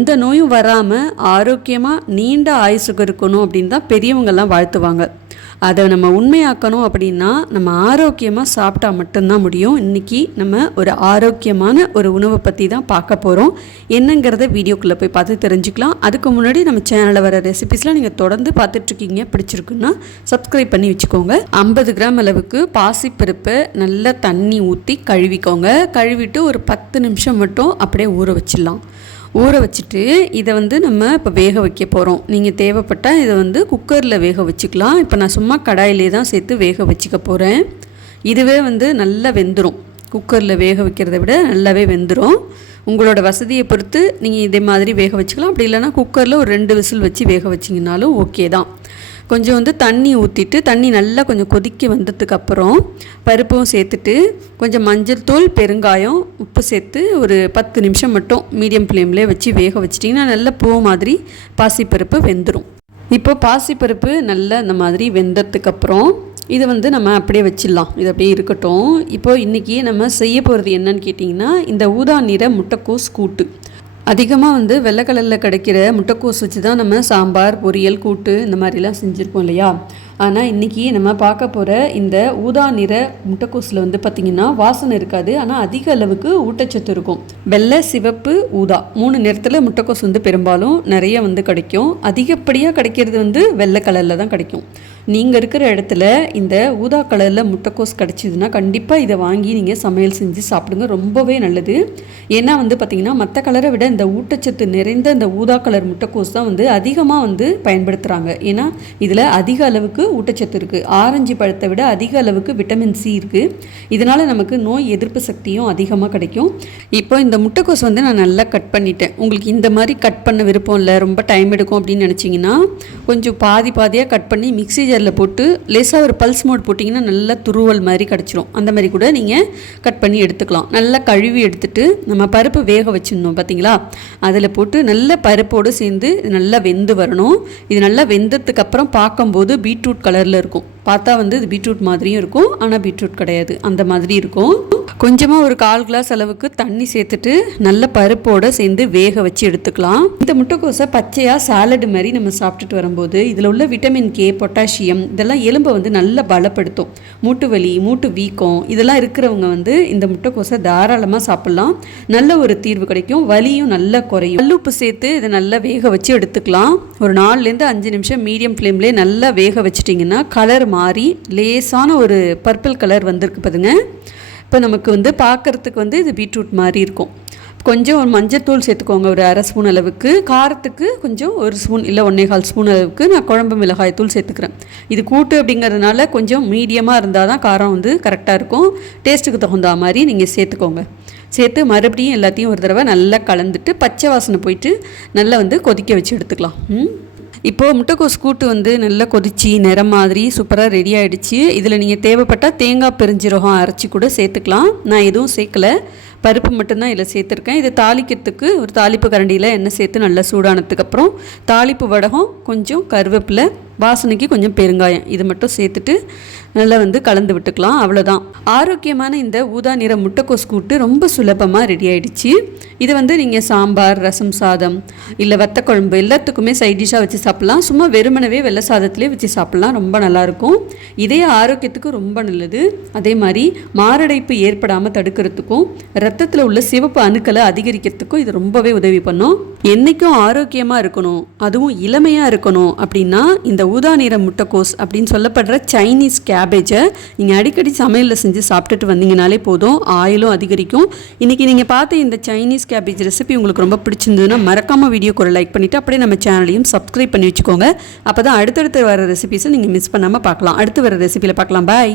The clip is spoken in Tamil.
எந்த நோயும் வராமல் ஆரோக்கியமாக நீண்ட ஆயுசுக்கு இருக்கணும் அப்படின்னு தான் பெரியவங்கெல்லாம் வாழ்த்துவாங்க. அதை நம்ம உண்மையாக்கணும் அப்படின்னா நம்ம ஆரோக்கியமாக சாப்பிட்டா மட்டும்தான் முடியும். இன்றைக்கி நம்ம ஒரு ஆரோக்கியமான ஒரு உணவை பற்றி தான் பார்க்க போகிறோம் என்னங்கிறத வீடியோக்குள்ளே போய் பார்த்து தெரிஞ்சுக்கலாம். அதுக்கு முன்னாடி நம்ம சேனலில் வர ரெசிபிஸ்லாம் நீங்கள் தொடர்ந்து பார்த்துட்ருக்கீங்க பிடிச்சிருக்குன்னா சப்ஸ்கிரைப் பண்ணி வச்சுக்கோங்க. ஐம்பது கிராம் அளவுக்கு பாசிப்பருப்பை நல்லா தண்ணி ஊற்றி கழுவிக்கோங்க. கழுவிட்டு ஒரு பத்து நிமிஷம் மட்டும் அப்படியே ஊற வச்சிடலாம். ஊற வச்சுட்டு இதை வந்து நம்ம இப்போ வேக வைக்க போகிறோம் நீங்கள் தேவைப்பட்டால் இதை வந்து குக்கரில் வேக வச்சுக்கலாம். இப்போ நான் சும்மா கடாயிலே தான் சேர்த்து வேக வச்சுக்க போகிறேன் இதுவே வந்து நல்லா வெந்துடும் குக்கரில் வேக வைக்கிறத விட நல்லாவே வெந்துடும் உங்களோட வசதியை பொறுத்து நீங்கள் இதே மாதிரி வேக வச்சுக்கலாம். அப்படி இல்லைனா குக்கரில் ஒரு ரெண்டு விசில் வச்சு வேக வச்சிங்கனாலும் ஓகே தான். கொஞ்சம் வந்து தண்ணி ஊற்றிட்டு தண்ணி நல்லா கொஞ்சம் கொதிக்க வந்ததுக்கப்புறம் பருப்பும் சேர்த்துட்டு கொஞ்சம் மஞ்சள் தூள் பெருங்காயம் உப்பு சேர்த்து ஒரு பத்து நிமிஷம் மட்டும் மீடியம் ஃப்ளேம்லேயே வச்சு வேக வச்சிட்டிங்கன்னா நல்ல பூ மாதிரி பாசிப்பருப்பு வெந்துடும் இப்போ பாசிப்பருப்பு நல்லா இந்த மாதிரி வெந்ததுக்கப்புறம் இதை வந்து நம்ம அப்படியே வச்சிடலாம். இது அப்படியே இருக்கட்டும். இப்போ இன்றைக்கி நம்ம செய்ய போகிறது என்னன்னு கேட்டிங்கன்னா இந்த ஊதா நிற முட்டைக்கோஸ் கூட்டு. அதிகமாக வந்து வெள்ளை கலரில் கிடைக்கிற முட்டைக்கோஸ் வச்சு தான் நம்ம சாம்பார் பொரியல் கூட்டு இந்த மாதிரிலாம் செஞ்சுருப்போம் இல்லையா? ஆனால் இன்றைக்கி நம்ம பார்க்க போகிற இந்த ஊதா நிற முட்டைக்கோஸில் வந்து பார்த்திங்கன்னா வாசனை இருக்காது. ஆனால் அதிக அளவுக்கு ஊட்டச்சத்து இருக்கும். வெள்ளை சிவப்பு ஊதா மூணு நிறத்தில் முட்டைக்கோஸ் வந்து பெரும்பாலும் நிறைய வந்து கிடைக்கும். அதிகப்படியாக கிடைக்கிறது வந்து வெள்ளை கலரில் தான் கிடைக்கும். நீங்கள் இருக்கிற இடத்துல இந்த ஊதா கலரில் முட்டைக்கோஸ் கிடச்சிதுன்னா கண்டிப்பாக இதை வாங்கி நீங்கள் சமையல் செஞ்சு சாப்பிடுங்க. ரொம்பவே நல்லது. ஏன்னா வந்து பார்த்திங்கன்னா மற்ற கலரை விட இந்த ஊட்டச்சத்து நிறைந்த இந்த ஊதா கலர் முட்டைக்கோஸ் தான் வந்து அதிகமாக வந்து பயன்படுத்துகிறாங்க ஏன்னா இதில் அதிக அளவுக்கு ஊட்டச்சத்து இருக்குது ஆரஞ்சு பழத்தை விட அதிக அளவுக்கு விட்டமின் சி இருக்குது இதனால் நமக்கு நோய் எதிர்ப்பு சக்தியும் அதிகமாக கிடைக்கும். இப்போ இந்த முட்டைக்கோஸ் வந்து நான் நல்லா கட் பண்ணிட்டேன். உங்களுக்கு இந்த மாதிரி கட் பண்ண விருப்பம் இல்லை ரொம்ப டைம் எடுக்கும் அப்படின்னு நினச்சிங்கன்னா கொஞ்சம் பாதி பாதியாக கட் பண்ணி மிக்சி ஜாரில் போட்டு லேசாக ஒரு பல்ஸ் மோட் போட்டிங்கன்னா நல்லா துருவல் மாதிரி கிடச்சிரும். அந்த மாதிரி கூட நீங்கள் கட் பண்ணி எடுத்துக்கலாம். நல்லா கழுவி எடுத்துட்டு நம்ம பருப்பு வேக வச்சிருந்தோம் பார்த்தீங்களா அதில் போட்டு நல்ல பருப்போடு சேர்ந்து நல்லா வெந்து வரணும். இது நல்லா வெந்ததுக்கு அப்புறம் பார்க்கும்போது பீட்ரூட் கலரில் இருக்கும். பார்த்தா வந்து இது பீட்ரூட் மாதிரியும் இருக்கும். ஆனால் பீட்ரூட் கிடையாது. அந்த மாதிரி இருக்கும். கொஞ்சமாக ஒரு கால் கிளாஸ் அளவுக்கு தண்ணி சேர்த்துட்டு நல்ல பருப்போடு சேர்ந்து வேக வச்சு எடுத்துக்கலாம். இந்த முட்டைக்கோசை பச்சையாக சாலடு மாதிரி நம்ம சாப்பிட்டுட்டு வரும்போது இதில் உள்ள விட்டமின் கே பொட்டாசியம் இதெல்லாம் எலும்பை வந்து நல்லா பலப்படுத்தும். மூட்டு வலி மூட்டு வீக்கம் இதெல்லாம் இருக்கிறவங்க வந்து இந்த முட்டைக்கோசை தாராளமாக சாப்பிட்லாம். நல்ல ஒரு தீர்வு கிடைக்கும். வலியும் நல்லா குறையும். கல்லுப்பு சேர்த்து இதை நல்லா வேக வச்சு எடுத்துக்கலாம். ஒரு நாலுலேருந்து அஞ்சு நிமிஷம் மீடியம் ஃப்ளேம்லேயே நல்லா வேக வச்சிட்டிங்கன்னா கலர் மாறி லேசான ஒரு பர்பிள் கலர் வந்திருக்கு பாருங்க. இப்போ நமக்கு வந்து பார்க்குறதுக்கு வந்து இது பீட்ரூட் மாதிரி இருக்கும். கொஞ்சம் ஒரு மஞ்சத்தூள் சேர்த்துக்கோங்க ஒரு அரை ஸ்பூன் அளவுக்கு. காரத்துக்கு கொஞ்சம் ஒரு ஸ்பூன் இல்லை ஒன்றே கால் ஸ்பூன் அளவுக்கு நான் குழம்பு மிளகாய் தூள் சேர்த்துக்கிறேன். இது கூட்டு அப்படிங்கிறதுனால கொஞ்சம் மீடியமாக இருந்தால் தான் காரம் வந்து கரெக்டாக இருக்கும். டேஸ்ட்டுக்கு தகுந்த மாதிரி நீங்கள் சேர்த்துக்கோங்க. சேர்த்து மறுபடியும் எல்லாத்தையும் ஒரு தடவை நல்லா கலந்துட்டு பச்சை வாசனை போயிட்டு நல்லா வந்து கொதிக்க வச்சு எடுத்துக்கலாம். ம். இப்போது முட்டைக்கோஸ் கூட்டு வந்து நல்லா கொதிச்சு நிறம் மாதிரி சூப்பராக ரெடி ஆகிடுச்சு இதில் நீங்கள் தேவைப்பட்டால் தேங்காய் பெருஞ்சீரகம் அரைச்சி கூட சேர்த்துக்கலாம். நான் எதுவும் சேர்க்கலை. பருப்பு மட்டும்தான் இதில் சேர்த்துருக்கேன். இது தாளிக்கிறதுக்கு ஒரு தாளிப்பு கரண்டியில் எண்ணெய் சேர்த்து நல்லா சூடானதுக்கப்புறம் தாளிப்பு வடகம் கொஞ்சம் கருவேப்பிலை வாசனைக்கு கொஞ்சம் பெருங்காயம். இது மட்டும் சேர்த்துட்டு நல்லா வந்து கலந்து விட்டுக்கலாம். அவ்வளோதான் ஆரோக்கியமான இந்த ஊதா நிற முட்டைக்கோஸ் கூட்டு ரொம்ப சுலபமாக ரெடி ஆகிடுச்சு இதை வந்து நீங்கள் சாம்பார் ரசம் சாதம் இல்லை வத்தக்குழம்பு எல்லாத்துக்குமே சைட் டிஷ்ஷாக வச்சு சாப்பிட்லாம். சும்மா வெறுமனவே வெள்ளை சாதத்துலேயே வச்சு சாப்பிட்லாம். ரொம்ப நல்லாயிருக்கும் இதே ஆரோக்கியத்துக்கு ரொம்ப நல்லது. அதே மாதிரி மாரடைப்பு ஏற்படாமல் தடுக்கிறதுக்கும் ரத்தத்தில் உள்ள சிவப்பு அணுக்களை அதிகரிக்கிறதுக்கும் இது ரொம்பவே உதவி பண்ணும். என்றைக்கும் ஆரோக்கியமாக இருக்கணும் அதுவும் இளமையாக இருக்கணும் அப்படின்னா இந்த ஊதா நிற முட்டைக்கோஸ் அப்படின்னு சொல்லப்படுற சைனீஸ் கேபேஜை நீங்கள் அடிக்கடி சமையலில் செஞ்சு சாப்பிட்டுட்டு வந்தீங்கனாலே போதும் ஆயிலும் அதிகரிக்கும். இன்றைக்கி நீங்கள் பார்த்த இந்த சைனீஸ் கேபேஜ் ரெசிபி உங்களுக்கு ரொம்ப பிடிச்சிருந்ததுன்னா மறக்காமல் வீடியோக்கு ஒரு லைக் பண்ணிவிட்டு அப்படியே நம்ம சேனலையும் சப்ஸ்கிரைப் பண்ணி வச்சுக்கோங்க. அப்போ தான் அடுத்தடுத்து வர ரெசிபிஸை நீங்கள் மிஸ் பண்ணாமல் பார்க்கலாம். அடுத்து வர ரெசிபியில் பார்க்கலாம். பாய்